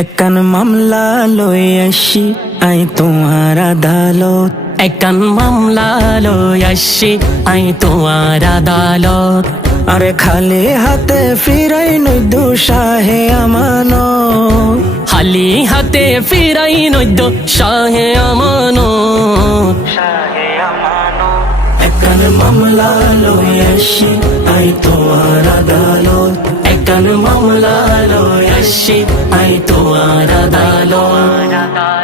একখান মামলা লই আসি আই তোমার আদালত। একখান মামলা লই আসি আই তোমার আদালত। আরে খালি হাতে ফিরাই নইদু শাহে আমানত। খালি হাতে ফিরাই নইদ শাহে আমানত। একখান মামলা লই আসি আই তোমার আদালত। একখান মামলা লই আসি আই তোমার আদালত।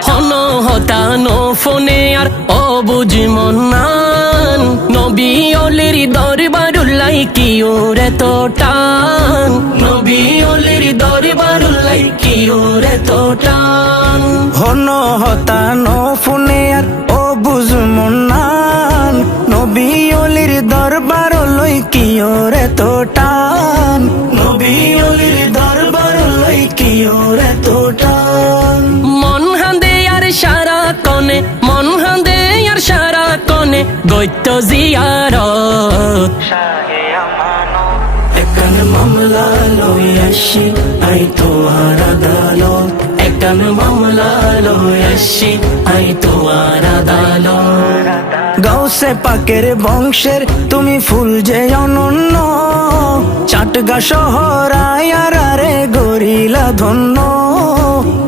হন হতানো ফোনে আর অবুঝ মনান, নবী অলির দরবারুল্লাই কি ওরে তো টান। নবী অলির দরবারুল্লাই কি ওরে তো টান। হন হতানো ফোনে আর ও বুঝমন নান, নবী অলির দরবার লই কি ওরে তো টান। নবী অলির দরবার লই কি ওরে তো টান। মন হান্দে আর সারা কনে, মন হান্দে আর সারা কনে গৈত্য জিয়ারত। একখান মামলা লই আসি আই তোমার আদালত। একখান মামলা লই আসি আই তোমার আদালত। গাউসে পাকের বংশের তুমি ফুল যে অনন্য, চাটগা শহর আয়ারে গরিলা ধন্য।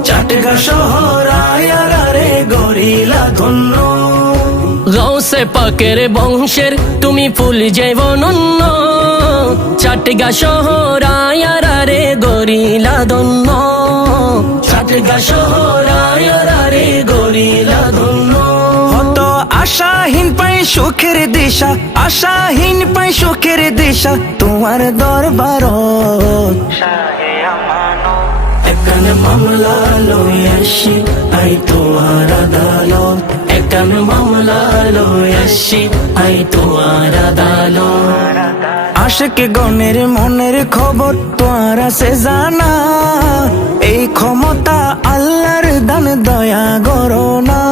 চাটগা শহর আয়ারে গরিলা ধন্য। গৌসে পাকের বংশের তুমি ফুল জীবনন্য, চাটগা শহর আয়ারে গরিলা ধন্য। চাটগা শহর আয়ারে গরিলা ধন্য। হত আশাহীন পাই সুখের দিশা, আশাহীন পাই সুখের দিশা তোমার দরবারত। একখান মামলা লই আসি আই তোমার আদালত। একখান মামলা লই আসি আই তোমার আদালত। আশিক গণের মনের খবর তোমার আছে জানা, এই ক্ষমতা আল্লাহর দান দয়া করো না।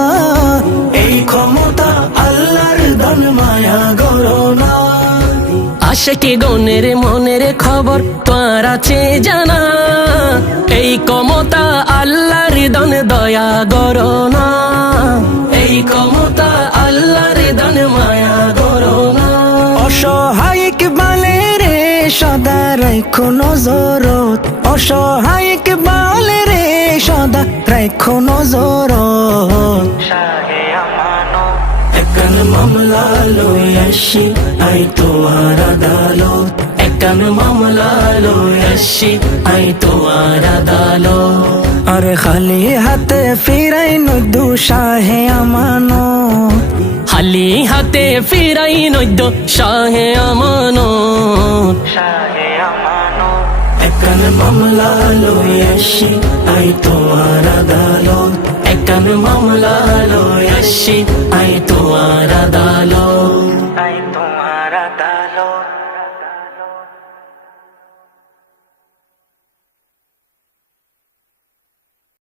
এই ক্ষমতা আল্লাহর দান মায়া করো না। আশিকি গণের মনের খবর তোর আছে জানা, এই ক্ষমতা আল্লাহর দান দয়া করো না। এই ক্ষমতা আল্লাহর দান মায়া করো না। অসহায়ক বালে রে সদা রাখো নজরত, অসহায়ক বালে রে সদা রাখো নজরত। একখান মামলা লই আসি আই তোমার আদালত। একখান মামলা লই আসি আই তোমার আদালত। আরে খালি হাতে ফিরাই নইদু শাহে আমানত। খালি হাতে ফিরাই নইদ শাহে আমানত। একখান মামলা লই আসি আই তোমার আদালত। একখান মামলা লই আসি আই তোমার আদালত। আই তোমার আদালত।